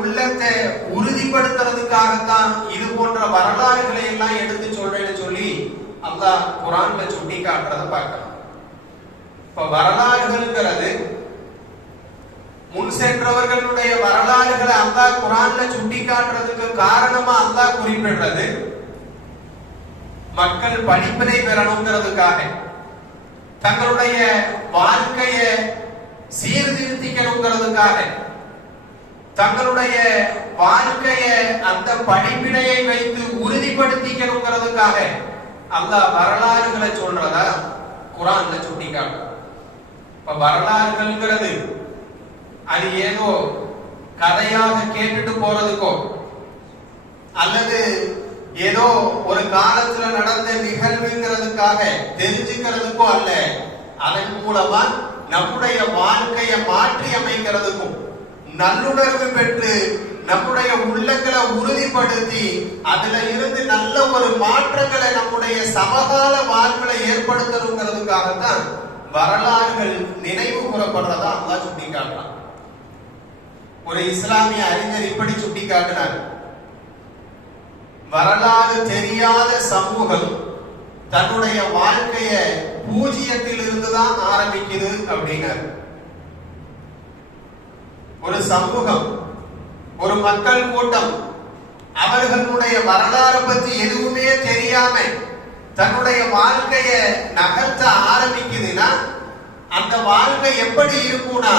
உள்ளத்தை உறுதிப்படுத்துறதுக்காகத்தான் இது போன்ற வரலாறுகளை எல்லாம் எடுத்து சொல்றேன்னு சொல்லி அல்லாஹ் குர்ஆன்ல சுட்டி காட்டுறத பார்க்கலாம். இப்ப வரலாறுகள்ங்கிறது முன் சென்றவர்களுடைய வரலாறுகளை அல்லாஹ் குர்ஆன்ல சுட்டி காட்டுறதுக்கு காரணமா அல்லாஹ் குறிப்பிடுறது மக்கள் படிப்பினை பெறணுங்கிறதுக்காக, தங்களுடைய வாழ்க்கையை சீர்திருத்திக்கணுங்கிறதுக்காக, தங்களுடைய வாழ்க்கையை அந்த படிப்பினையை வைத்து உறுதிப்படுத்திக்கணுங்கிறதுக்காக அல்லாஹ் வரலாறுகளை சொல்றதா குர்ஆன்ல சுட்டி காட்டுறான். இப்ப வரலாறுகள்ங்கிறது அது ஏதோ கதையாக கேட்டுட்டு போறதுக்கோ அல்லது ஏதோ ஒரு காலத்துல நடந்த நிகழ்வுங்கிறதுக்காக தெரிஞ்சுக்கிறதுக்கோ அல்ல, அதன் மூலமா நம்முடைய வாழ்க்கையை மாற்றி அமைக்கிறதுக்கும் நல்லுணர்வு பெற்று நம்முடைய உள்ளங்களை உறுதிப்படுத்தி அதுல இருந்து நல்ல ஒரு மாற்றங்களை நம்முடைய சமகால வாழ்வுகளை ஏற்படுத்தணுங்கிறதுக்காகத்தான் வரலாறுகள் நினைவு கூறப்படுறதா அல்லாஹ் சுட்டி காட்டுறான். ஒரு இஸ்லாமிய அறிஞர் இப்படி சுட்டி காட்டினார், வரலாறு தெரியாத சமூகம் தன்னுடைய வாழ்க்கைய பூஜ்ஜியத்தில் இருந்துதான் ஆரம்பிக்குது அப்படின்னாரு. ஒரு சமூகம், ஒரு மக்கள் கூட்டம் அவர்களுடைய வரலாறு பற்றி எதுவுமே தெரியாம தன்னுடைய வாழ்க்கைய நகர்த்த ஆரம்பிக்குதுன்னா அந்த வாழ்க்கை எப்படி இருக்கும்னா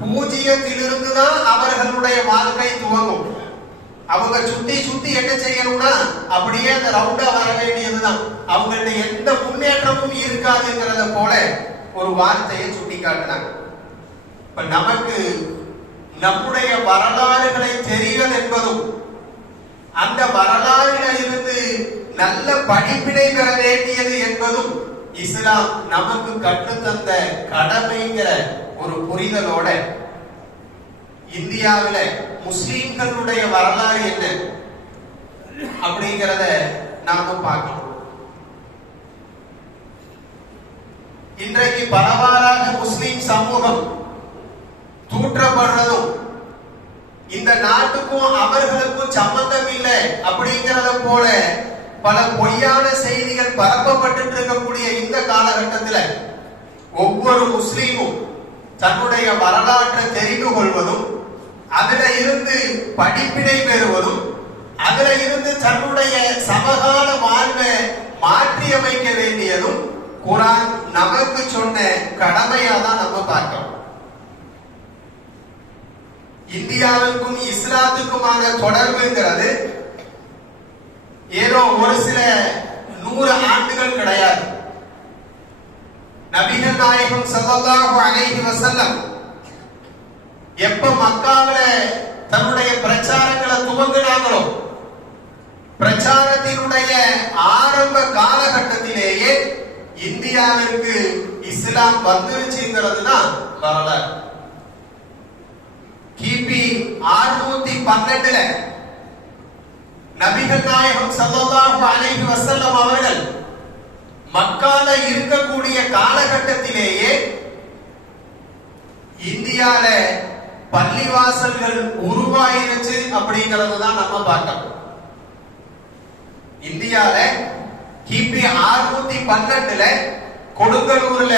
பூஜ்ஜியத்திலிருந்து தான் அவர்களுடைய வாழ்க்கை துவங்கும். அவங்க சுத்தி சுத்தி என்ன செய்யணும்னா அப்படியே அந்த ரவுண்டா வர வேண்டியதுதான். அவங்களுடைய எந்த முன்னேற்றமும் இருக்காதுங்கிறத போல ஒரு வார்த்தையை சுட்டி காட்டினாங்க. இப்ப நமக்கு நம்முடைய வரலாறுகளை தெரிவது என்பதும் அந்த வரலாறுகளில் இருந்து நல்ல படிப்பினை பெற வேண்டியது என்பதும் இஸ்லாம் நமக்கு கற்றுத்தந்த கடமைங்கிற ஒரு புரிதலோட இந்தியாவில முஸ்லிம்களுடைய வரலாறு என்ன அப்படிங்கிறத நாம பார்க்கணும். இன்றைக்கு பரவலாக முஸ்லிம் சமூகம் தூற்றப்படுறதும் இந்த நாட்டுக்கும் அவர்களுக்கும் சம்பந்தம் இல்லை அப்படிங்கிறத போல பல பொய்யான செய்திகள் பரப்பப்பட்டு இருக்கக்கூடிய இந்த காலகட்டத்தில் ஒவ்வொரு முஸ்லீமும் தன்னுடைய வரலாற்றை தெரிந்து கொள்வதும் அதுல இருந்து படிப்பினை பெறுவதும் அதுல இருந்து தன்னுடைய சமகால வாழ்வை மாற்றி அமைக்க வேண்டியதும் குர்ஆன் நமக்கு சொன்ன கடமையா தான் நம்ம பார்க்கிறோம். இந்தியாவுக்கும் இஸ்லாத்துக்குமான தொடர்புங்கிறது ஏதோ ஒரு சில 100 ஆண்டுகள் கிடையாது. நபிகள் நாயகம் ஸல்லல்லாஹு அலைஹி வஸல்லம் எப்ப மக்காவில தன்னுடைய பிரச்சாரங்களை துவங்கினாங்களோ பிரச்சாரத்தினுடைய ஆரம்ப காலகட்டத்திலேயே இந்தியாவிற்கு இஸ்லாம் வந்துருச்சுங்கிறது தான் வரலாறு. கிபி 612 நபிகள் நாயகம் ஸல்லல்லாஹு அலைஹி வஸல்லம் அவர்கள் மக்கால இருக்கக்கூடிய காலகட்டத்திலேயே இந்தியால பள்ளிவாசல்கள் உருவாயிருச்சு அப்படிங்கிறது தான் நம்ம பார்க்கணும். இந்தியால கிபி 612 கொடுங்கலூர்ல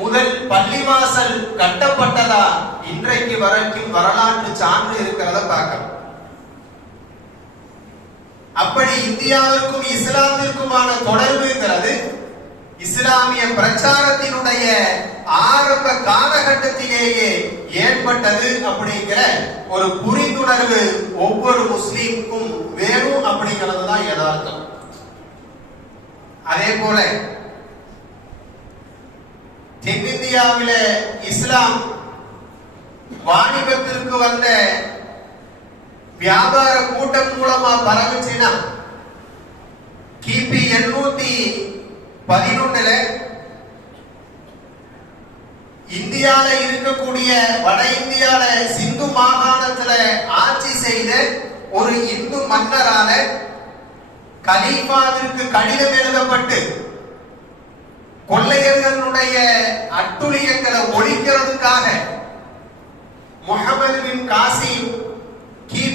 முதல் பள்ளிவாசல் கட்டப்பட்டதா இன்றைக்கு வரைக்கும் வரலாற்று சான்று இருக்கிறத பார்க்கணும். அப்படி இந்தியாவிற்கும் இஸ்லாமிற்குமான தொடர்புங்கிறது இஸ்லாமிய பிரச்சாரத்தினுடைய ஆரம்ப காலகட்டத்திலேயே ஏற்பட்டது அப்படிங்கிற ஒரு புரிந்துணர்வு ஒவ்வொரு முஸ்லீமுக்கும் வேணும் அப்படிங்கிறது தான் யதார்த்தம். அதே போல தென்னிந்தியாவில இஸ்லாம் வாணிபத்திற்கு வந்த வியாபார கூட்டம் மூலமா பரவுச்சுன்னா கிபி 811 இந்தியால இருக்கக்கூடிய வட இந்தியால சிந்து மாகாணத்துல ஆட்சி செய்த ஒரு இந்து மன்னரான கலீஃபாவிற்கு கடிதம் எழுதப்பட்டு கொள்ளையர்களுடைய அட்டுழியங்களை ஒழிக்கிறதுக்காக முஹம்மது பின் காசிம் கிபி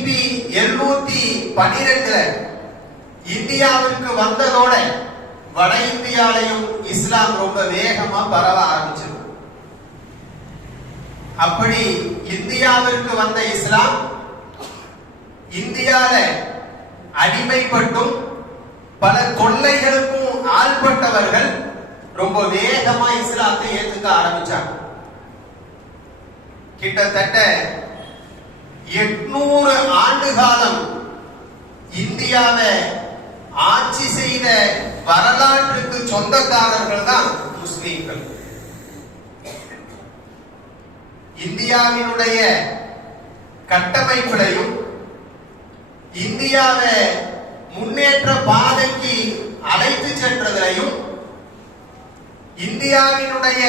12 இந்தியாவிற்கு வந்ததோட வட இந்தியாலையும் இஸ்லாம் ரொம்ப வேகமா பரவ ஆரம்பிச்சது. அப்படி இந்தியாவிற்கு வந்த இஸ்லாம் இந்தியால அடிமைப்பட்டும் பல தொல்லைகளுக்கும் ஆள்பட்டவர்கள் ரொம்ப வேகமா இஸ்லாத்தை ஏத்துக்க ஆரம்பிச்சாங்க. கிட்டத்தட்ட 800 ஆண்டு காலம் இந்தியாவை ஆட்சி செய்த வரலாற்றுக்கு சொந்தக்காரர்கள் தான் முஸ்லிம்கள். இந்தியாவினுடைய கட்டமைப்பிலையும் இந்தியாவை முன்னேற்ற பாதைக்கு அழைத்து சென்றதிலையும் இந்தியாவினுடைய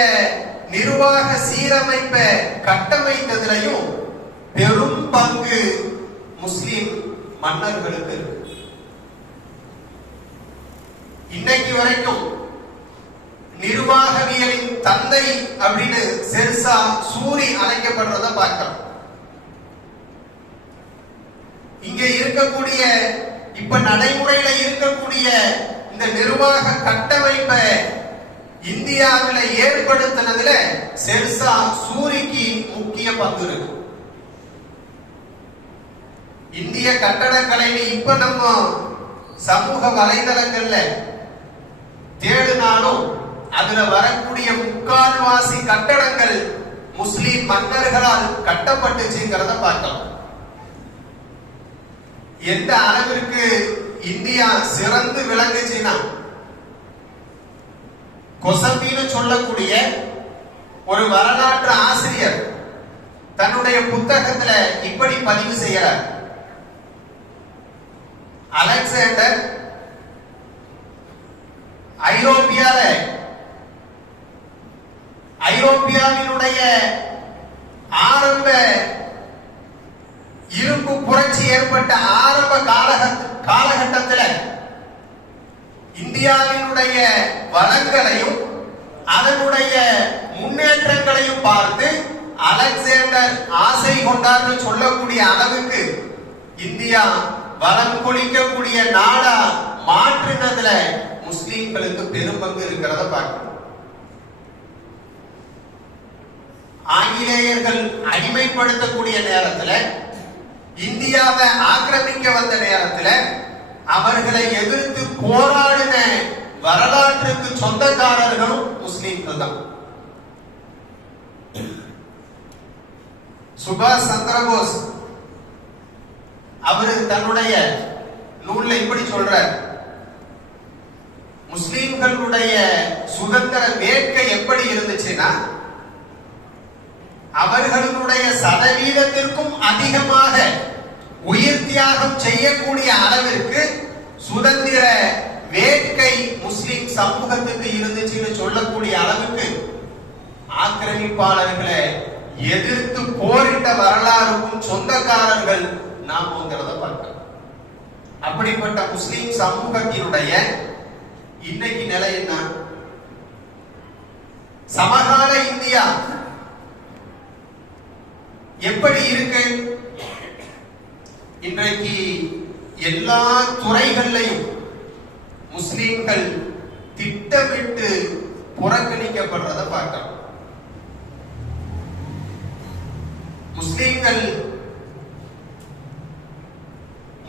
நிர்வாக சீரமைப்பை கட்டமைத்ததிலையும் பெரும் பங்கு முஸ்லிம் மன்னர்களுக்கு. இன்னைக்கு வரைக்கும் நிர்வாகவியலின் தந்தை அப்படின்னு ஷெர்ஷா சூரி அழைக்கப்படுறத பார்க்கிறோம். இங்க இருக்கக்கூடிய இப்ப நடைமுறையில இருக்கக்கூடிய இந்த நிர்வாக கட்டமைப்பை இந்தியாவில ஏற்படுத்தினதுல ஷெர்ஷா சூரிக்கு முக்கிய பங்கு இருக்கு. இந்திய கட்டடக்கலைன்னு இப்ப நம்ம சமூக வலைதளங்கள்ல தேடினாலும் அதுல வரக்கூடிய முக்கால்வாசி கட்டடங்கள் முஸ்லிம் மன்னர்களால் கட்டப்பட்டுச்சுங்கிறத பார்க்கலாம். எந்த அளவிற்கு இந்தியா சிறந்து விளங்குச்சுன்னா, கொசம்பின்னு சொல்லக்கூடிய ஒரு வரலாற்று ஆசிரியர் தன்னுடைய புத்தகத்துல இப்படி பதிவு செய்கிறார். அலெக்சாண்டர் ஐரோப்பியாவினுடைய ஆரம்ப இரும்பு புரட்சி ஏற்பட்ட ஆரம்ப காலகட்டத்தில் இந்தியாவினுடைய வளங்களையும் அதனுடைய முன்னேற்றங்களையும் பார்த்து அலெக்சாண்டர் ஆசை கொண்டார்னு சொல்லக்கூடிய அளவுக்கு இந்தியா வளம் கொளிக்கக்கூடிய நாடா மாற்றினதுல முஸ்லிம்களுக்கு பெரும் பங்கு இருக்கிறத பார்க்கணும். ஆங்கிலேயர்கள் அடிமைப்படுத்தக்கூடிய நேரத்துல, இந்தியாவை ஆக்கிரமிக்க வந்த நேரத்துல அவர்களை எதிர்த்து போராடின வரலாற்றுக்கு சொந்தக்காரர்களும் முஸ்லிம்கள் தான். சுபாஷ் சந்திரபோஸ் அவரு தன்னுடைய நூல்ல இப்படி சொல்றார், முஸ்லிம்களுடைய சுதந்திர வேட்கை எப்படி இருந்துச்சுன்னா, அவர்களுடைய சதவீதத்திற்கும் அதிகமாக உயிர் தியாகம் செய்யக்கூடிய அளவிற்கு சுதந்திர வேட்கை முஸ்லிம் சமூகத்துக்கு இருந்துச்சுன்னு சொல்லக்கூடிய அளவுக்கு ஆக்கிரமிப்பாளர்களை எதிர்த்து போரிட்ட வரலாறுக்கும் சொந்தக்காரர்கள் நாம் பார்க்கிறோம். அப்படிப்பட்ட முஸ்லிம் சமூகத்தினுடைய இன்னைக்கு நிலை என்ன? சமகால இந்தியா எப்படி இருக்கு? இன்றைக்கு எல்லா துறைகளிலும் முஸ்லிம்கள் திட்டமிட்டு புறக்கணிக்கப்படுறத பார்க்கிறோம். முஸ்லிம்கள்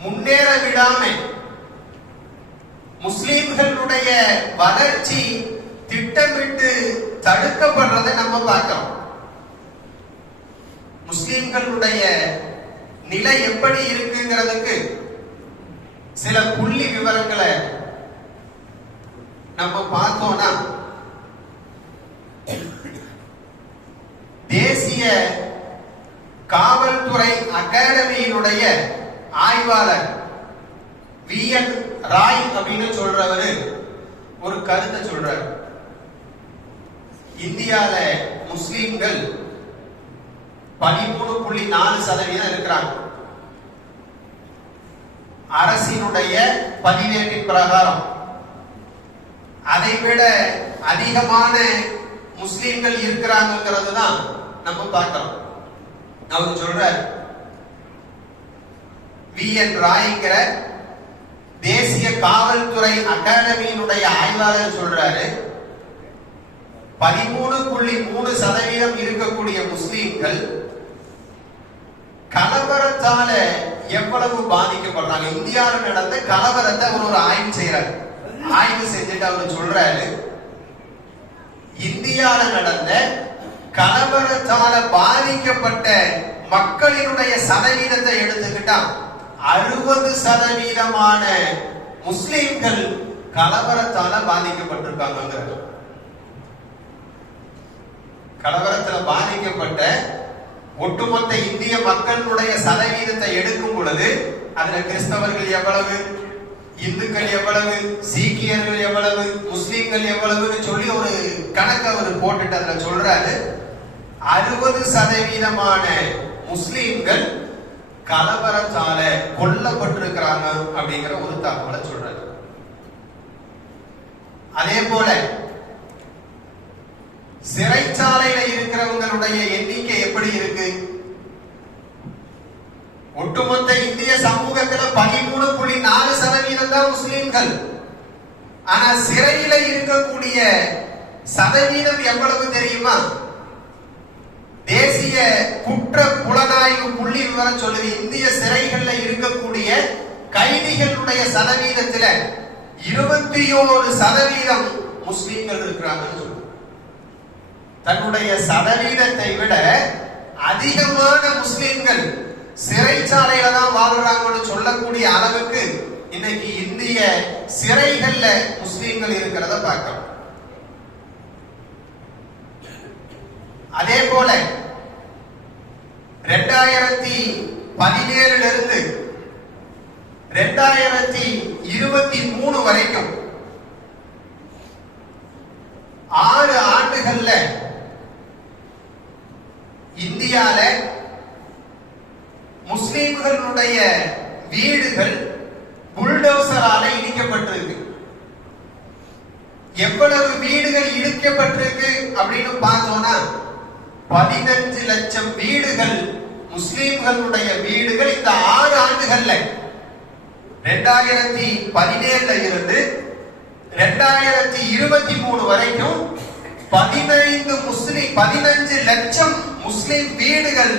முன்னேற விடாம முஸ்லிம்களுடைய வளர்ச்சி திட்டமிட்டு தடுக்கப்படுறதை நம்ம பார்க்கிறோம். முஸ்லிம்களுடைய நிலை எப்படி இருக்குங்கிறதுக்கு சில புள்ளி விவரங்களை நம்ம பார்த்தோம்னா, தேசிய காவல்துறை அகாடமியினுடைய ஆய்வாளர் VN ராய் அப்படின்னு சொல்றவரு ஒரு கருத்தை சொல்றார். இந்தியால முஸ்லிம்கள் 13.4% இருக்கிறாங்க. அரசினுடைய பதிவேட்டின் பிரகாரம் அதைவிட அதிகமான முஸ்லிம்கள் இருக்கிறாங்கிறது தான் நம்ம பார்க்கிறோம். அவர் சொல்றார், VN ராய்ங்கிற தேசிய காவல்துறை அகாடமியினுடைய ஆய்வாளர் சொல்றாரு, 13.3% இருக்கக்கூடிய முஸ்லிம்கள் கலவரத்தால எவ்வளவு பாதிக்கப்படுறாங்க. இந்தியாவில் நடந்த கலவரத்தை அவர் ஒரு ஆய்வு செய்யறாரு. ஆய்வு செஞ்சுட்டு அவர் சொல்றாரு, இந்தியாவில் நடந்த கலவரத்தால பாதிக்கப்பட்ட மக்களினுடைய சதவீதத்தை எடுத்துக்கிட்டா 60% முஸ்லிம்கள் கலவரத்தால பாதிக்கப்பட்டிருக்காங்க. கலவரத்தில் பாதிக்கப்பட்ட ஒட்டுமொத்த இந்திய மக்களுடைய சதவீதத்தை எடுக்கும் பொழுது அதுல கிறிஸ்தவர்கள் எவ்வளவு, இந்துக்கள் எவ்வளவு, சீக்கியர்கள் எவ்வளவு, முஸ்லிம்கள் எவ்வளவுன்னு சொல்லி ஒரு கணக்கு அவர் போட்டுட்டு அதுல சொல்றாரு, 60% முஸ்லிம்கள் கலவரத்தால கொல்லப்பட்டிருக்கிறாங்க அப்படிங்கிற ஒரு தகவலை சொல்றாரு. அதே போல சிறைச்சாலையில இருக்கிறவங்களுடைய எண்ணிக்கை எப்படி இருக்கு? ஒட்டுமொத்த இந்திய சமூகத்துல 13.4% தான் முஸ்லிம்கள். ஆனா சிறையில இருக்கக்கூடிய சதவீதம் எவ்வளவு தெரியுமா? தேசிய குற்ற புலனாய்வு புள்ளி விவரம் சொல்லுது, இந்திய சிறைகள்ல இருக்கக்கூடிய கைதிகளுடைய சதவீதத்துல 21% முஸ்லிம்கள் இருக்கிறாங்கன்னு சொல்லுது. தன்னுடைய சதவீதத்தை விட அதிகமான முஸ்லிம்கள் சிறைச்சாலையில தான் வாழ்றாங்கன்னு சொல்லக்கூடிய அளவுக்கு இன்னைக்கு இந்திய சிறைகள்ல முஸ்லிம்கள் இருக்கிறத பார்க்கிறோம். அதே போல 2017 இருந்து 2023 வரைக்கும் 6 ஆண்டுகள்ல இந்தியால முஸ்லிம்களுடைய வீடுகள் புல்டோசரால இடிக்கப்பட்டிருக்கு. எவ்வளவு வீடுகள் இடிக்கப்பட்டிருக்கு அப்படின்னு பார்த்தோம்னா 15 லட்சம் வீடுகள் முஸ்லிம்களுடைய வீடுகள் இந்த 6 ஆண்டுகள்ல 2017 இருந்து 2023 வரைக்கும் 15 லட்சம் முஸ்லிம் வீடுகள்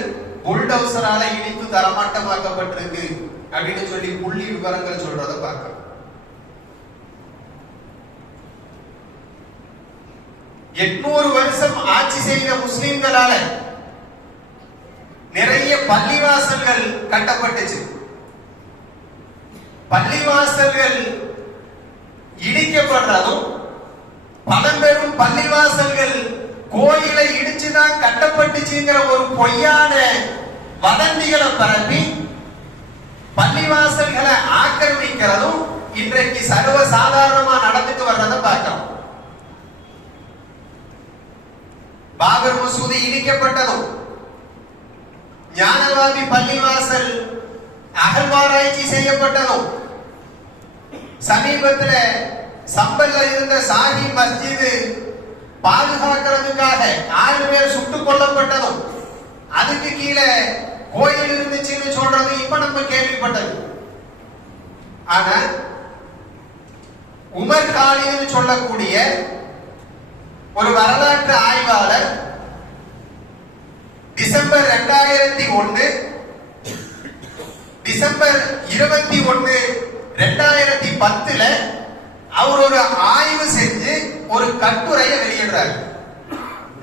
புல்டோசரால இடித்து தரமாட்டமாக்கப்பட்டிருக்கு அப்படின்னு சொல்லி புள்ளி விவரங்கள் சொல்றத பார்க்கலாம். 800 வருஷம் ஆட்சி செய்த முஸ்லிம்களால நிறைய பள்ளிவாசல்கள் கட்டப்பட்டுச்சு. பள்ளிவாசல்கள் இடிக்கப்படுறதும் பழம்பெரும் பள்ளிவாசல்கள் கோயிலை இடிச்சுதான் கட்டப்பட்டுச்சுங்கிற ஒரு பொய்யான வதந்திகளை பரப்பி பள்ளிவாசல்களை ஆக்கிரமிக்கிறதும் இன்றைக்கு சர்வசாதாரணமா நடந்துட்டு வர்றதை பார்க்கிறோம். பாபர் மசூதி இடிக்கப்பட்டதும், ஞானவாபி பள்ளிவாசல் அகழ்வாராய்ச்சி செய்யப்பட்டதும், சமீபத்தில் சம்பல்ல இருந்த சாஹி மஸ்ஜிது பாதுகாக்கிறதுக்காக 6 பேர் சுட்டுக் கொல்லப்பட்டதும், அதுக்கு கீழே கோயில் இருந்துச்சுன்னு சொல்றது இப்ப நம்ம கேள்விப்பட்டது. ஆனா உமர் காலின்னு சொல்லக்கூடிய ஒரு வரலாற்று ஆய்வாளர் டிசம்பர் 2001 டிசம்பர் 21 2010 அவர் ஒரு ஆய்வு செஞ்சு ஒரு கட்டுரையை வெளியிடுறார்.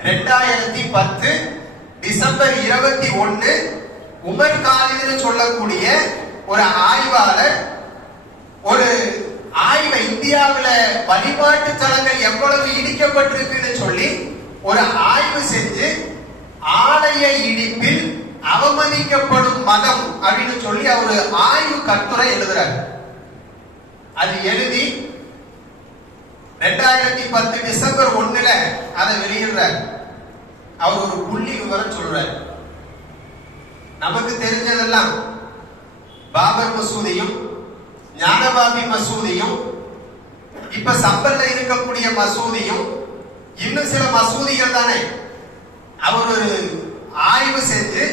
2010 டிசம்பர் 21 உமர் காலின்னு சொல்லக்கூடிய ஒரு ஆய்வாளர் ஒரு ஆய்வை இந்தியாவில் வழிபாட்டு தலங்கள் எவ்வளவு இடிக்கப்பட்டிருக்குன்னு சொல்லி ஒரு ஆய்வு செஞ்சு ஆலய இடிப்பில் அவமதிக்கப்படும் மதம் அப்படின்னு சொல்லி அவர் ஆய்வு கட்டுரை எழுதுறார். அது எழுதி 2010 டிசம்பர் 1 அதை வெளியிடுறார். அவர் ஒரு புள்ளி விவரம் சொல்றார். நமக்கு தெரிஞ்சதெல்லாம் பாபர் மசூதியும் ஞானவாபி மசூதியும் இப்ப சம்பல்ல இருக்கக்கூடிய மசூதியும் இன்னும் சில மசூதிகள் தானே. அவர் ஒரு ஆய்வு செஞ்சு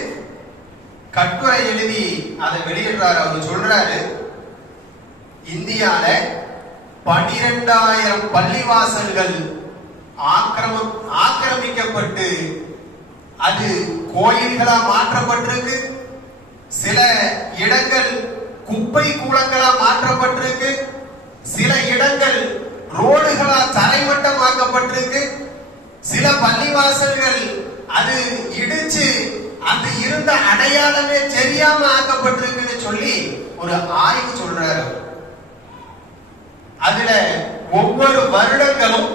கட்டுரை எழுதி அதை வெளியிடுறாரு. அவர் சொல்றாரு, இந்தியால 12,000 பள்ளிவாசல்கள் ஆக்கிரமிக்கப்பட்டு அது கோயில்களா மாற்றப்பட்டிருக்கு. சில இடங்கள் குப்பை கூலங்களா மாற்றப்பட்டிருக்கு. சில இடங்கள் ரோடுகளா தரைமட்டமாக்கப்பட்டிருக்கு. சில பள்ளிவாசல்கள் அது இடிச்சு அது இருந்த அடையாளமே தெரியாம ஆக்கப்பட்டிருக்குன்னு சொல்லி ஒரு ஆய்வு சொல்றாரு. அதுல ஒவ்வொரு வருடங்களும்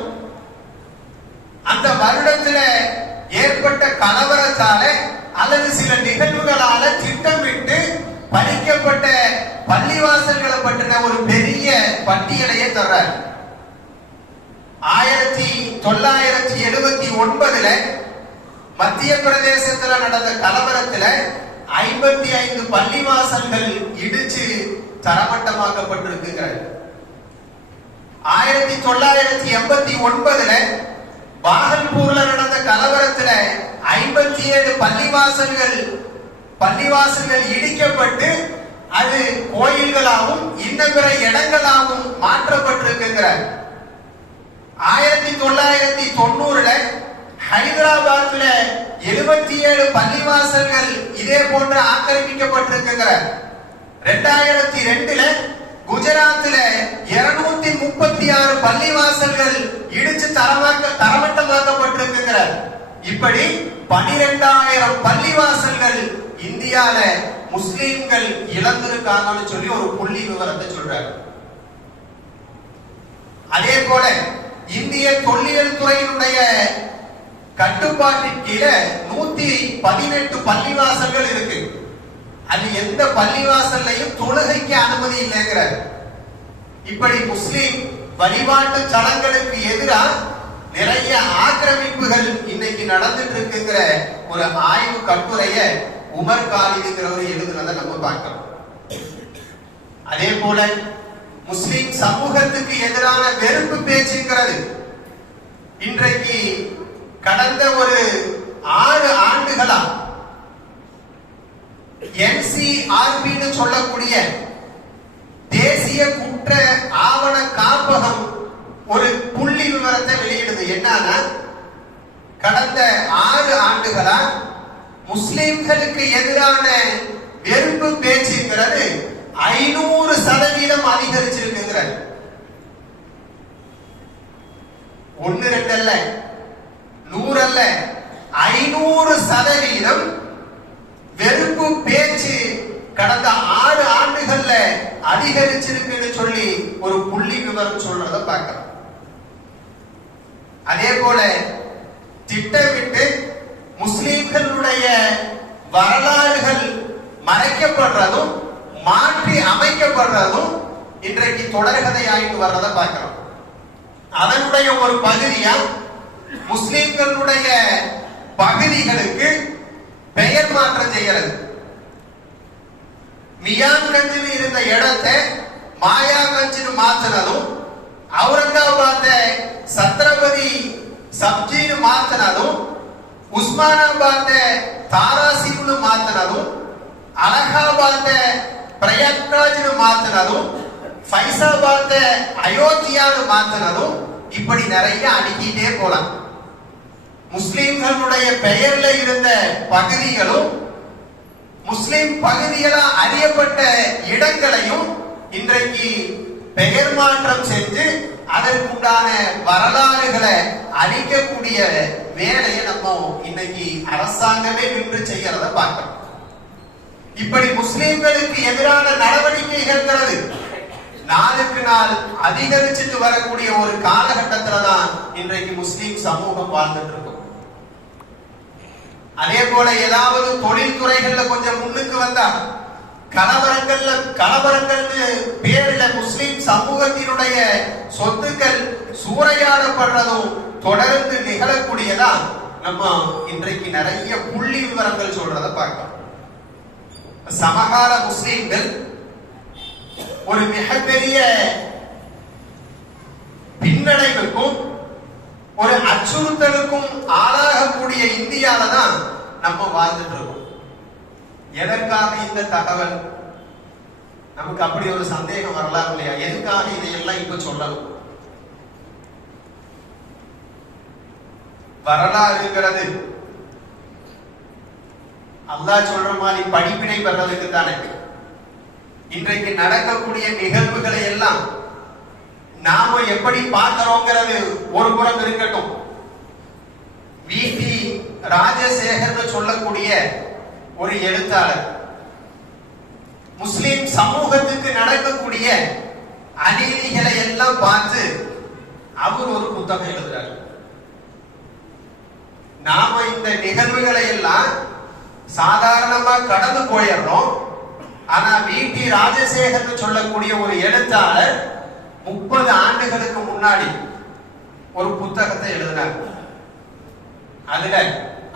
அந்த வருடத்துல ஏற்பட்ட கலவரத்தால அல்லது சில நிகழ்வுகளால திட்டமிட்டு பறிக்கப்பட்ட பள்ளிவாசல்களை பற்றின ஒரு பெரிய பட்டியலையே தர்றார். 1979 மத்திய பிரதேசத்துல நடந்த கலவரத்துல 55 பள்ளிவாசல்கள் இடிச்சு தரமட்டமாக்கப்பட்டிருக்கிறார். 1989 பாகல்பூர்ல நடந்த கலவரத்துல 57 பள்ளிவாசல்கள் இடிக்கப்பட்டு அது கோயில்களாகவும் இன்ன பிற இடங்களாகவும் மாற்றப்பட்டிருக்கிறார். 1990 ஹைதராபாத்ல 77 பள்ளிவாசல்கள் இதே போன்று ஆக்கிரமிக்கப்பட்டிருக்கிறார். 2002 குஜராத்ல 236 பள்ளிவாசல்கள் இடிச்சு தரமட்டமாக்கப்பட்டிருக்கிறார். இப்படி 12,000 பள்ளிவாசல்கள் இந்தியால முஸ்லிம்கள் இழந்திருக்காங்கன்னு சொல்லி ஒரு புள்ளி விவரத்தை சொல்றாரு. அதே போல இந்திய தொல்லியல் துறையினுடைய கட்டுப்பாட்டின் கீழே 118 பள்ளிவாசல்கள் இருக்கு. அது எந்த பள்ளிவாசல்லையும் தொழுகைக்கு அனுமதி இல்லைங்கிறார். இப்படி முஸ்லிம் வழிபாட்டு தலங்களுக்கு எதிராக நிறைய ஆக்கிரமிப்புகள் இன்னைக்கு நடந்துட்டு இருக்குங்கிற ஒரு ஆய்வு கட்டுரைய உமர் காலிதுங்கிறவர் எழுதுனதை நம்ம பார்க்கிறோம். அதே போல முஸ்லிம் சமூகத்துக்கு எதிரான வெறுப்பு பேச்சுங்கிறது இன்றைக்கு கடந்த ஒரு 6 ஆண்டுகளா NCRBன்னு சொல்லக்கூடிய தேசிய குற்ற ஆவண காப்பகம் ஒரு புள்ளி விவரத்தை வெளியிடுது. என்னன்னா, கடந்த 6 ஆண்டுகளா முஸ்லிம்களுக்கு எதிரான வெறுப்பு பேச்சுங்கிறது 500% அதிகரிச்சிருக்குங்கிறார். 1 2 அல்ல, 100 அல்ல, 500% வெறுப்பு பேச்சு கடந்த 6 ஆண்டுகள்ல அதிகரிச்சிருக்குன்னு சொல்லி ஒரு புள்ளி விவரம் சொல்றத பார்க்கிறோம். அதே போல திட்டமிட்டு முஸ்லிம்களுடைய வரலாறுகள் மறைக்கப்படுறதும் மாற்றி அமைக்கப்படுறதும் இன்றைக்கு தொடர்கதையாயிட்டு வர்றதை பார்க்கிறோம். அதனுடைய ஒரு பகுதியா முஸ்லிம்களுடைய பகுதிகளுக்கு பெயர் மாற்றம் செய்கிறது. மியான்கஞ்சில் இருந்த இடத்தை மாயாகஞ்சின்னு மாத்தினதும், அவுரங்காபாத சத்ரபதி சப்ஜின்னு மாத்தினதும், உஸ்மானாபாத தாராசிப்னு மாத்தினதும், அலகாபாத பிரயாக்ராஜ்னு மாத்தினதும், ஃபைசாபாத அயோத்தியான்னு மாத்தினதும், இப்படி நிறைய அடுக்கிட்டே போலாம். முஸ்லிம்களுடைய பெயர்ல இருந்த பகுதிகளும் முஸ்லிம் பகுதிகளா அறியப்பட்ட இடங்களையும் இன்றைக்கு பெயர் மாற்றம் செஞ்சு அதற்குண்டான வரலாறுகளை அழிக்கக்கூடிய வேலையை நம்ம இன்னைக்கு அரசாங்கமே நின்று செய்யறத பார்க்கிறோம். இப்படி முஸ்லிம்களுக்கு எதிரான நடவடிக்கைகள் நாளுக்கு நாள் அதிகரிச்சுட்டு வரக்கூடிய ஒரு காலகட்டத்துலதான் இன்றைக்கு முஸ்லிம் சமூகம் வாழ்ந்துட்டு இருக்கும். அதே போல ஏதாவது தொழில்துறைகள்ல கொஞ்சம் முன்னுக்கு வந்தா கலவரங்கள் பேர்ல முஸ்லிம் சமூகத்தினுடைய சொத்துக்கள் சூறையாடப்படுறதும் தொடர்ந்து நிகழக்கூடியதா நம்ம இன்றைக்கு நிறைய புள்ளி விவரங்கள் சொல்றத பார்க்கிறோம். சமகால முஸ்லிம்கள் ஒரு மிகப்பெரிய பின்னடைவுக்கும் ஒரு அச்சுறுத்தலுக்கும் ஆளாகக்கூடிய இந்தியால தான் நம்ம வாழ்ந்துட்டு இருக்கோம். எதற்காக இந்த தகவல்? நமக்கு அப்படி ஒரு சந்தேகம் வரலாம் இல்லையா? எதுக்காக இதையெல்லாம் இப்ப சொல்லணும்? வரலாறுங்கிறது அல்லாஹ் சொல்ற மாதிரி படிப்பினை பெறதுக்கு தானே. இன்றைக்கு நடக்கக்கூடிய நிகழ்வுகளை எல்லாம் நாம எப்படி பார்க்கிறோங்கிறது ஒரு புறம் இருக்கட்டும். வி.டி. ராஜசேகர் சொல்லக்கூடிய ஒரு எழுத்தாளர் முஸ்லிம் சமூகத்துக்கு நடக்கக்கூடிய அநீதிகளை எல்லாம் பார்த்து அவர் ஒரு புத்தகம் எழுதுறார். நாம இந்த நிகழ்வுகளை எல்லாம் சாதாரணமா கடந்து போயிடறோம். ஆனா வி.டி. ராஜசேகர் சொல்லக்கூடிய ஒரு எழுத்தாளர் 30 ஆண்டுகளுக்கு முன்னாடி ஒரு புத்தகத்தை எழுதினார். அதுல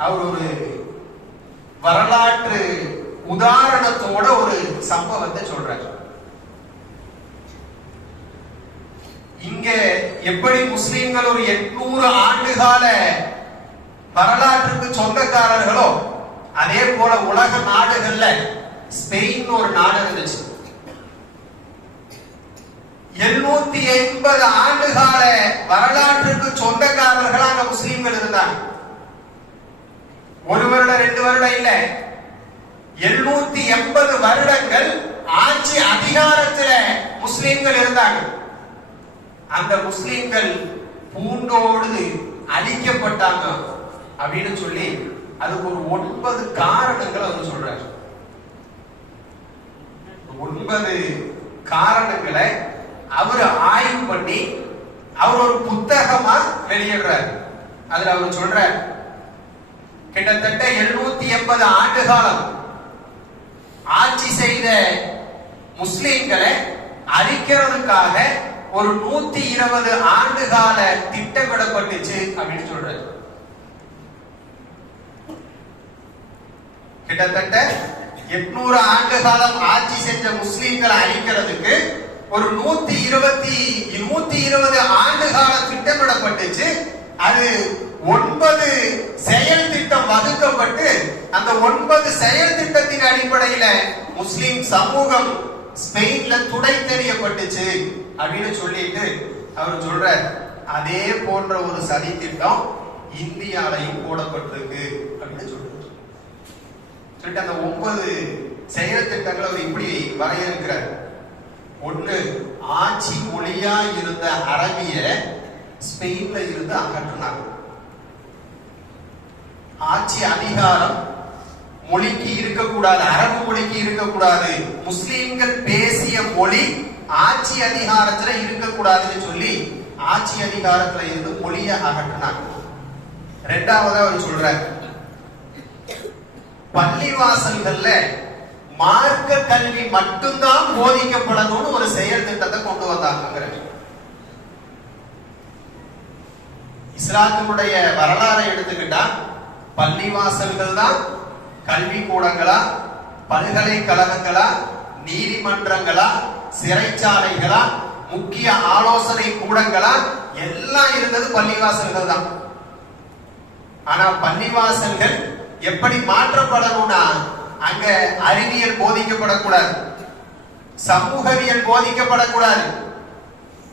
அவர் ஒரு வரலாற்று உதாரணத்தோட ஒரு சம்பவத்தை சொல்றார். இங்க எப்படி முஸ்லிம்கள் ஒரு 800 ஆண்டுகால வரலாற்றுக்கு சொந்தக்காரர்களோ அதே போல உலக நாடுகள்ல ஸ்பெயின் ஒரு நாடு இருந்துச்சு. 780 ஆண்டுகால வரலாற்றுக்கு சொந்தக்காரர்கள் அங்க முஸ்லிம்கள் இருந்தாங்க. ஒரு வருடம் 2 வருடம் இல்ல, 780 வருடங்கள் ஆட்சி அதிகாரத்தில் முஸ்லிம்கள் இருந்தாங்க. அந்த முஸ்லிம்கள் பூண்டோடு அழிக்கப்பட்டாங்க அப்படின்னு சொல்லி அதுக்கு ஒரு 9 காரணங்கள் அவர் சொல்றாரு. 9 காரணங்களை அவர் ஆய்வு பண்ணி அவர் ஒரு புத்தகமா வெளியிடுறார். அதுல அவர் சொல்றார், கிட்டத்தட்ட 780 ஆண்டு காலம் ஆட்சி செய்த முஸ்லிம்களை அழிக்கிறதுக்காக ஒரு 120 ஆண்டு கால திட்டமிடப்பட்டுச்சு அப்படின்னு சொல்றாரு. கிட்டத்தட்ட 800 ஆண்டு காலம் ஆட்சி செஞ்ச முஸ்லிம்களை அழிக்கிறதுக்கு ஒரு 120 ஆண்டு காலம் திட்டமிடப்பட்டுச்சு. அது 9 செயல் திட்டம் வகுக்கப்பட்டு அந்த 9 செயல் திட்டத்தின் அடிப்படையில முஸ்லிம் சமூகம் ஸ்பெயின்ல துடை தெரியப்பட்டுச்சு அப்படின்னு சொல்லிட்டு அவர் சொல்ற அதே போன்ற ஒரு சதி திட்டம் இந்தியாலையும் போடப்பட்டிருக்கு அப்படின்னு சொல்றாரு. சொல்லிட்டு அந்த 9 செயல் திட்டங்களை அவர் இப்படி வரையறுக்கிறார். ஒன்று, ஆட்சி மொழியா இருந்த அரபிய ஸ்பெயின்ல இருந்து அகற்றினாங்க. ஆட்சி அதிகாரம் மொழிக்கு இருக்கக்கூடாது, அரபு மொழிக்கு இருக்கக்கூடாது, முஸ்லிம்கள் பேசிய மொழி ஆட்சி அதிகாரத்துல இருக்கக்கூடாதுன்னு சொல்லி ஆட்சி அதிகாரத்துல இருந்து மொழியை அகற்றினாங்க. இரண்டாவது அவர் சொல்ற, பள்ளிவாசல்கள்ல மார்க்க கல்வி மட்டும்தான் போதிக்கப்படணும்னு ஒரு செயல் திட்டத்தை கொண்டு வந்தாங்க. இஸ்லாத்தினுடைய வரலாறை எடுத்துக்கிட்டா பள்ளிவாசல்கள் தான் கல்வி கூடங்களா, பல்கலைக்கழகங்களா, நீதிமன்றங்களா, சிறைச்சாலைகளா, முக்கிய ஆலோசனை கூடங்களா எல்லாம் இருந்தது பள்ளிவாசல்கள் தான். ஆனா பள்ளிவாசல்கள் எப்படி மாற்றப்படணும்னா அங்க அறிவியல் போதிக்கப்படக்கூடாது, சமூகவியல் போதிக்கப்படக்கூடாது,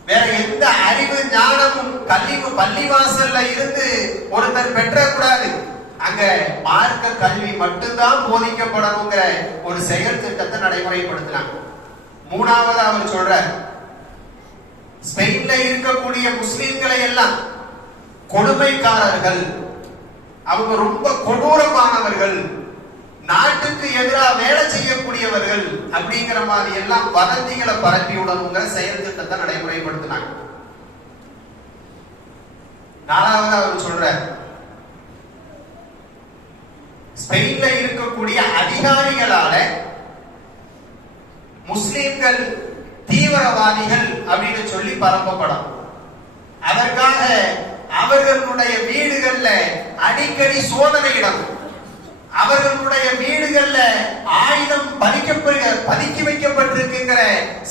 வேற எந்த அறிவு ஞானமும் பள்ளிவாசல்ல இருந்து ஒருத்தர் பெற்றக்கூடாது. அங்க மார்க்க கல்வி மட்டும்தான் போதிக்கப்படணுங்கிற ஒரு செயல் திட்டத்தை நடைமுறைப்படுத்தினாங்க. மூணாவது அவர் சொல்ற, ஸ்பெயின்ல இருக்கக்கூடிய முஸ்லிம்களை எல்லாம் கொடுமைக்காரர்கள், அவங்க ரொம்ப கொடூரமானவர்கள், நாட்டுக்கு எதிராக வேலை செய்யக்கூடியவர்கள் அப்படிங்கிற மாதிரி எல்லாம் வதந்திகளை பரப்பி விடணுங்கிற செயல் திட்டத்தை நடைமுறைப்படுத்தினாங்க. நாலாவது அவர் சொல்ற, ஸ்பெயின்ல இருக்கக்கூடிய அதிகாரிகளால முஸ்லிம்கள் தீவிரவாதிகள் அப்படின்னு சொல்லி பரப்பப்படும். அதற்காக அவர்களுடைய வீடுகள்ல அடிக்கடி சோதனையிடும், அவர்களுடைய வீடுகள்ல ஆயுதம் பதுக்கி வைக்கப்பட்டிருக்கிற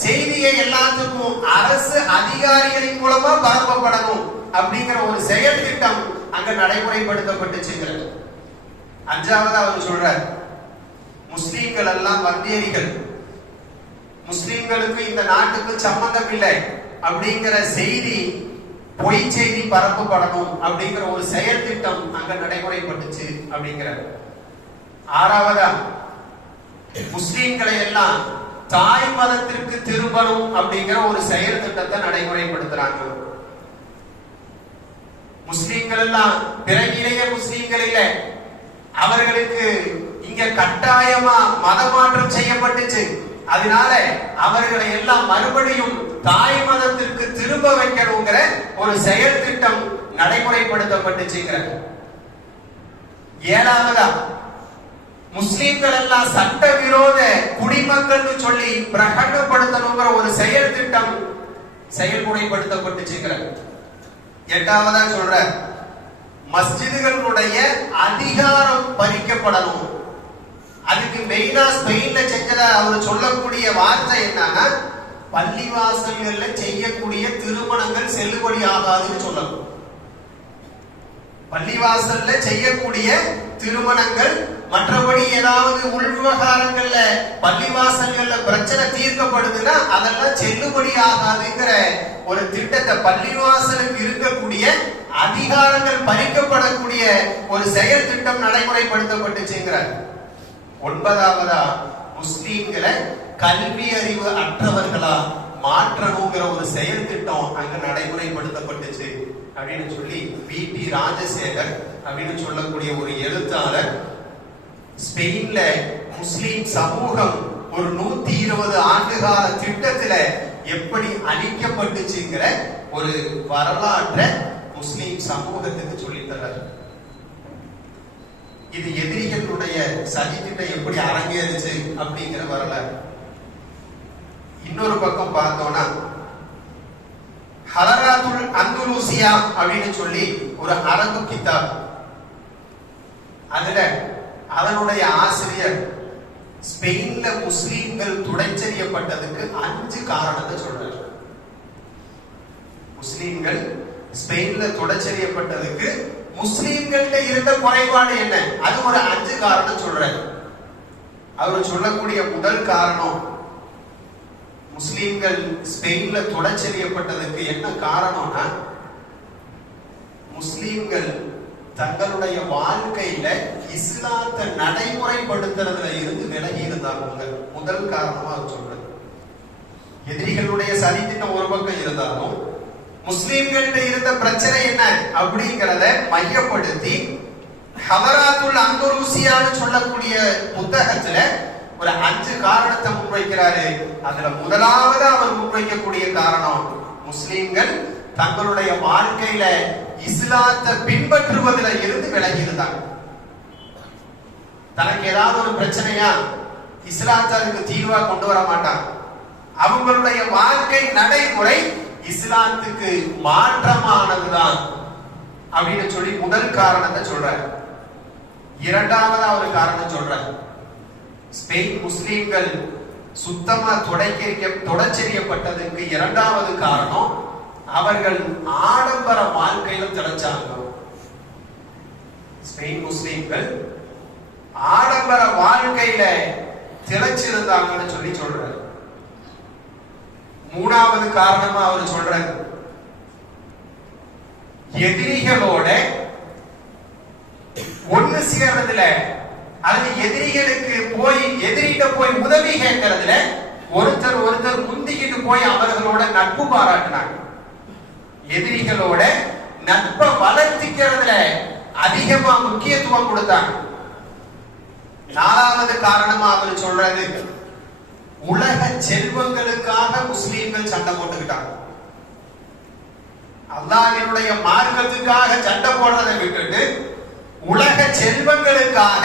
செய்தியை எல்லாத்துக்கும் அரசு அதிகாரிகளின் மூலமா பரப்பப்படணும் அப்படிங்கிற ஒரு செயல் திட்டம் அங்க நடைமுறைப்படுத்தப்பட்டுச்சு. அஞ்சாவது அவர் சொல்றார், முஸ்லிம்கள் எல்லாம் வந்தேரிகள், முஸ்லிம்களுக்கு இந்த நாட்டுக்கு சம்பந்தம் இல்லை அப்படிங்கிற செய்தி, பொய் செய்தி பரப்பப்படணும் அப்படிங்கிற ஒரு செயல் திட்டம் அங்க நடைமுறைப்பட்டுச்சு அப்படிங்கிற. ஆறாவதா, முஸ்லிம்களை எல்லாம் தாய் மதத்திற்கு திரும்பணும் அப்படிங்கிற ஒரு செயல் திட்டத்தை நடைமுறைப்படுத்துறாங்க. முஸ்லிம்கள் எல்லாம் பிறவிலேயே முஸ்லிம்கள் இல்லை, அவர்களுக்கு இங்க கட்டாயமா மதமாற்றம் செய்யப்பட்டுச்சு. அதனால அவர்களை எல்லாம் மறுபடியும் தாய் மதத்திற்கு திரும்ப வைக்கணுங்கிற ஒரு செயல் திட்டம் நடைமுறைப்படுத்தப்பட்டுச்சுங்கிற. ஏழாவதா, முஸ்லிம்கள் எல்லாம் சட்டவிரோத குடிமக்கள் சொல்லி பிரகடனப்படுத்தணுங்கிற ஒரு செயல் திட்டம் செயல்முறைப்படுத்தப்பட்டுச்சுங்கிற. எட்டாவதா சொல்ற, மஸ்ஜிதுகளுடைய அதிகாரம் பறிக்கப்படணும். அதுக்கு மெயினா ஸ்பெயின்ல செஞ்சத அவர் சொல்லக்கூடிய வார்த்தை என்னன்னா, பள்ளிவாசல்கள்ல செய்யக்கூடிய திருமணங்கள் செல்லுபடி ஆகாதுன்னு சொல்லணும். பள்ளிவாசல்ல செய்யக்கூடிய திருமணங்கள், மற்றபடி ஏதாவது உள்விவகாரங்கள்ல பள்ளிவாசல்கள்ல பிரச்சனை தீர்க்கப்படுதுன்னா அதெல்லாம் செல்லுபடி ஆகாதுங்கிற ஒரு திட்டத்தை, பள்ளிவாசலுக்கு இருக்கக்கூடிய அதிகாரங்கள் பறிக்கப்படக்கூடிய ஒரு செயல் திட்டம் நடைமுறைப்படுத்தப்பட்டுச்சுங்கிறார். ஒன்பதாவதா, முஸ்லிம்களை கல்வி அறிவு அற்றவர்களா மாற்றணுங்கிற ஒரு செயல் திட்டம் அங்க நடைமுறைப்படுத்தப்பட்டுச்சு அப்படின்னு சொல்லி பி.டி. ராஜசேகர் அப்படின்னு சொல்லக்கூடிய ஒரு எழுத்தாளர் ஸ்பெயின்ல முஸ்லிம் சமூகம் ஒரு 120 ஆண்டுகால திட்டத்துல எப்படி அழிக்கப்பட்டுச்சுங்கிற ஒரு வரலாற்றை முஸ்லிம் சமூகத்துக்கு சொல்லித்தரார். இது எதிரிகளுடைய சதித்திட்டம் எப்படி அரங்கேறுச்சு அப்படிங்கிற வரலாறு. இன்னொரு பக்கம் பார்த்தோம்னா, ஹலராத்துல் அந்துலூசியா அப்படின்னு சொல்லி ஒரு அரபு கிதாப், அதுல அதனுடைய ஆசிரியர் ஸ்பெயின்ல முஸ்லிம்கள் துடைச்செறியப்பட்டதுக்கு 5 காரணத்தை சொல்றார். முஸ்லிம்கள் ஸ்பெயின்ல துடைச்செறியப்பட்டதுக்கு முஸ்லிம்கள்ட்ட இருந்த குறைபாடு என்ன, அது ஒரு 5 காரணம் சொல்றார். அவர் சொல்லக்கூடிய முதல் காரணம், முஸ்லிம்கள் ஸ்பெயின்ல துடைச்செறியப்பட்டதுக்கு என்ன காரணம்னா, முஸ்லிம்கள் தங்களுடைய வாழ்க்கையில இஸ்லாத்தை நடைமுறைப்படுத்துறதுல இருந்து விலகி இருந்தாங்க. முதல் காரணமா அவர் சொல்றது. எதிரிகளுடைய சதித்திட்டம் ஒரு பக்கம் இருந்தாலும் முஸ்லிம்கள்ட்ட இருந்த பிரச்சனை என்ன அப்படிங்கிறத மையப்படுத்தி ஹலராத்துல் அந்துலூசியான்னு சொல்லக்கூடிய புத்தகத்துல ஒரு 5 காரணத்தை முன்வைக்கிறாரு. அதுல முதலாவது அவர் முன்வைக்கக்கூடிய காரணம், முஸ்லிம்கள் தங்களுடைய வாழ்க்கையில இஸ்லாத்தை பின்பற்றுவதில் இருந்து விலகி இருந்தாங்க. தனக்கு ஏதாவது ஒரு பிரச்சனையா இஸ்லாத்தை அதுக்கு தீர்வா கொண்டு வர மாட்டாங்க. அவங்களுடைய வாழ்க்கை நடைமுறை இஸ்லாத்துக்கு மாற்றமானதுதான் அப்படின்னு சொல்லி முதல் காரணத்தை சொல்றார். இரண்டாவது ஒரு காரணம் சொல்றார், ஸ்பெயின் முஸ்லிம்கள் சுத்தமா தொடச்செறியப்பட்டதுக்கு இரண்டாவது காரணம், அவர்கள் ஆடம்பர வாழ்க்கையில திளைச்சாங்க. ஸ்பெயின் முஸ்லிம்கள் ஆடம்பர வாழ்க்கையில திளைச்சிருந்தாங்கன்னு சொல்லி சொல்றார். மூணாவது காரணமா அவர் சொல்றாரு, எதிரிகளோட ஒண்ணு சேர்றதுல, அது எதிரிகளுக்கு போய் எதிரிட்ட போய் உதவி கேட்கறதுல ஒருத்தர் முந்திக்கிட்டு போய் அவர்களோட நட்பு பாராட்டினாங்க. எதிரிகளோட நட்பை வளர்த்திக்கிறதுல அதிகமா முக்கியத்துவம் கொடுத்தாங்க. நாலாவது காரணமா அவர் சொல்றது, உலக செல்வங்களுக்காக முஸ்லிம்கள் சண்டை போட்டுக்கிட்டாங்க. அல்லாஹ்வினுடைய மார்க்கத்துக்காக சண்டை போடுறதை விட்டுட்டு உலக செல்வங்களுக்காக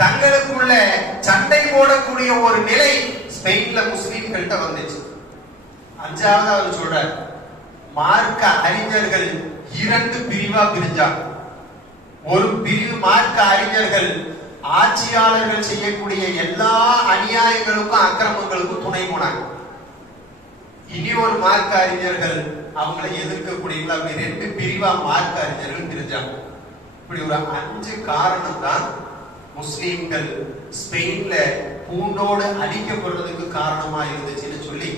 தங்களுக்குள்ள சண்டை போடக்கூடிய ஒரு நிலை ஸ்பெயின்ல முஸ்லிம்கள்ட்ட வந்துச்சு. அஞ்சாவது அவர் சொல்றார், மார்க்க அறிஞர்கள் 2 பிரிவா பிரிஞ்சாங்க. ஒரு பிரிவு மார்க்க அறிஞர்கள் ஆட்சியாளர்கள் செய்யக்கூடிய எல்லா அநியாயங்களுக்கும் அக்கிரமங்களுக்கும் துணை போனாங்க. இனி ஒரு மார்க்க அறிஞர்கள் அவங்களை எதிர்க்கக்கூடிய, அப்படி 2 பிரிவா மார்க்க அறிஞர்கள் பிரிஞ்சாங்க. இப்படி ஒரு 5 காரணம் தான் முஸ்லிம்கள் ஸ்பெயின்ல பூண்டோடு அழிக்கப்படுறதுக்கு காரணமா இருந்துச்சுன்னு சொல்லி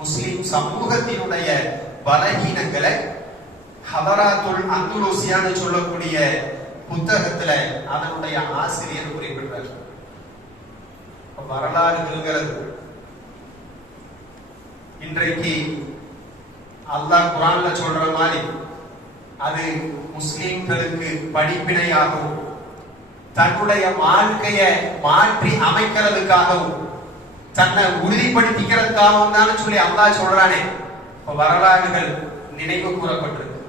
முஸ்லிம் சமூகத்தினுடைய பலகீனங்களை ஹதராத்துல் அந்துலூசியான்னு சொல்லக்கூடிய புத்தகத்துல அதனுடைய ஆசிரியர் குறிப்பிட்டார். வரலாறுங்கிறது இன்றைக்கு அல்லாஹ் குர்ஆன்ல சொல்ற மாதிரி அது முஸ்லிம்களுக்கு படிப்பினையாகவும் தன்னுடைய வாழ்க்கையை மாற்றி அமைக்கிறதுக்காகவும் தன்னை உறுதிப்படுத்திக்கிறதுக்காகவும் தான் சொல்லி அல்லாஹ் சொல்றானே. வரலாறுகள் நினைவு கூறப்பட்டிருக்கு.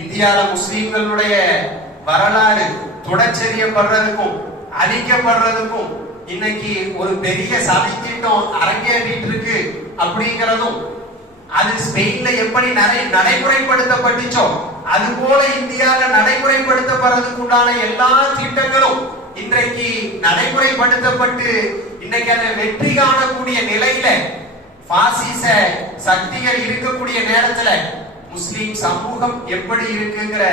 இந்தியால முஸ்லிம்களுடைய வரலாறு தொடச்செறியப்படுறதுக்கும் அழிக்கப்படுறதுக்கும் இன்னைக்கு ஒரு பெரிய சதித்திட்டம் அரங்கேறிட்டு இருக்கு அப்படிங்கிறதும், அது ஸ்பெயின்ல எப்படி நடைமுறைப்படுத்தப்பட்டுச்சோ அது போல இந்தியால நடைமுறைப்படுத்தப்படுறதுக்கு உண்டான எல்லா திட்டங்களும் இன்றைக்கு நடைமுறைப்படுத்தப்பட்டு இன்னைக்கு அதை வெற்றி காணக்கூடிய நிலையில பாசிச சக்திகள் இருக்கக்கூடிய நேரத்துல முஸ்லிம் சமூகம் எப்படி இருக்குங்கிற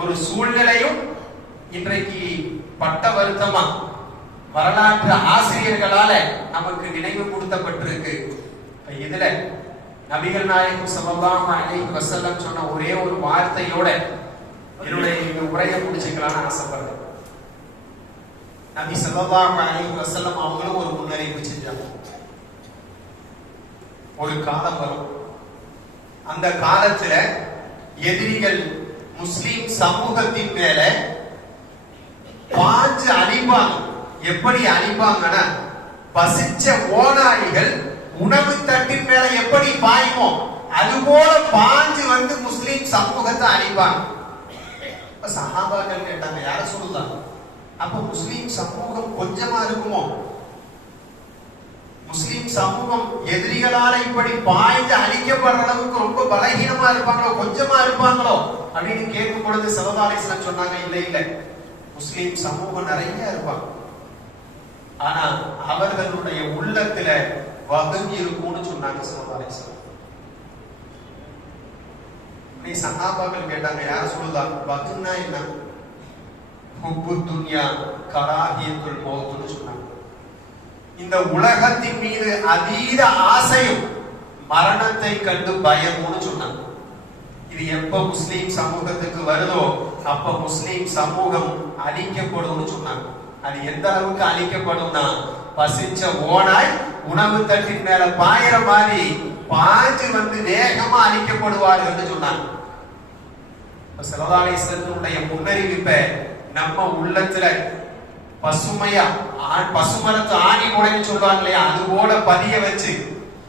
ஒரு சூழ்நிலையும் இன்றைக்கு பட்ட வருத்தமா வரலாற்று ஆசிரியர்களால நமக்கு நினைவு கொடுக்கப்பட்டிருக்கு. இதுல நபிகள் நாயகம் ஸல்லல்லாஹு அலைஹி வஸல்லம் சொன்ன ஒரே ஒரு வார்த்தையோட என்னுடைய இந்த உரையை முடிச்சுக்கலாம்னு ஆசைப்படுறேன். நபி ஸல்லல்லாஹு அலைஹி வஸல்லம் அவங்களும் ஒரு முன்னறிவிப்பு செஞ்சாங்க. ஒரு காலம் வரும், அந்த காலத்துல எதிரிகள் முஸ்லிம் சமூகத்தின் மேல பாஞ்சு அழிப்பாங்க. எப்படி அழிப்பாங்கன்னா, பசிச்ச ஓநாய்கள் உணவு தட்டின் மேல எப்படி பாயுமோ அது போல பாஞ்சு வந்து முஸ்லிம் சமூகத்தை அழிப்பாங்க. சஹாபாக்கள் கேட்டாங்க, யார சொல்லுதாங்க? அப்ப முஸ்லிம் சமூகம் கொஞ்சமா இருக்குமோ? முஸ்லிம் சமூகம் எதிரிகளால இப்படி பாய்ந்து அழிக்கப்படுற அளவுக்கு ரொம்ப பலகீனமா இருப்பாங்களோ, கொஞ்சமா இருப்பாங்களோ அப்படின்னு கேட்கும் பொழுது ஸல்லல்லாஹு அலைஹி வஸல்லம் சொன்னாங்க, இல்ல இல்ல, முஸ்லிம் சமூகம் நிறைய இருப்பாங்க. ஆனா அவர்களுடைய உள்ளத்துல வகம் இருக்கும்னு சொன்னாங்க ஸல்லல்லாஹு அலைஹி வஸல்லம். நீ சஹாபாக்கள் கேட்டாங்க, யார சொல்லுதா? வகம்னா என்ன? ஹுப்பு துன்யா கராஹியத்துல் மௌத்னு சொன்னாங்க. இந்த உலகத்தின் மீது அதீத ஆசையும் மரணத்தை கண்டு பயமும்னு சொன்னாங்க. இது எப்ப முஸ்லிம் சமூகத்துக்கு வருதோ அப்ப முஸ்லிம் சமூகம் அழிக்கப்படும்னு சொன்னாங்க. அது எந்த அளவுக்கு அழிக்கப்படும்னா, பசிச்ச ஓனாய் உணவு தட்டின் மேல பாயிற மாதிரி பாஞ்சு வந்து வேகமா அழிக்கப்படுவார்கள் சொன்னாங்க. ஸல்லல்லாஹு அலைஹி வஸல்லம் முன்னறிவிப்பை நம்ம உள்ளத்துல பசுமையா பசுமரத்து ஆணி முறைன்னு சொல்றாங்க இல்லையா, அது போல பதிய வச்சு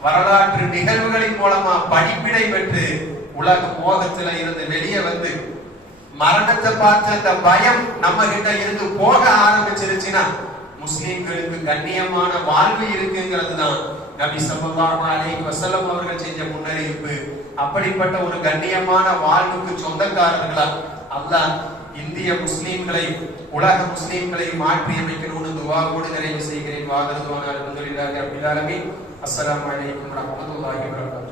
வரலாற்று நிகழ்வுகளின் மூலமா படிப்பினை பெற்று உலக மோகத்துல இருந்து வெளியே வந்து மரணத்தை பார்த்து அந்த பயம் நம்ம கிட்ட இருந்து போக ஆரம்பிச்சிருச்சுன்னா முஸ்லிம்களுக்கு கண்ணியமான வாழ்வு இருக்குங்கிறது தான் நபி ஸல்லல்லாஹு அலைஹி வஸல்லம் அவர்கள் செஞ்ச முன்னறிவிப்பு. அப்படிப்பட்ட ஒரு கண்ணியமான வாழ்வுக்கு சொந்தக்காரர்களா அல்லாஹ் இந்திய முஸ்லிம்களை, உலக முஸ்லிம்களை மாற்றி அமைக்கணும்னு துஆவோடு நிறைவு செய்கிறேன். வாகருதுவான அல்ஹம்துலில்லாஹி ரப்பில் ஆலமீன். அஸ்ஸலாமு அலைக்கும் வரஹ்மத்துல்லாஹி வபரகாத்துஹு.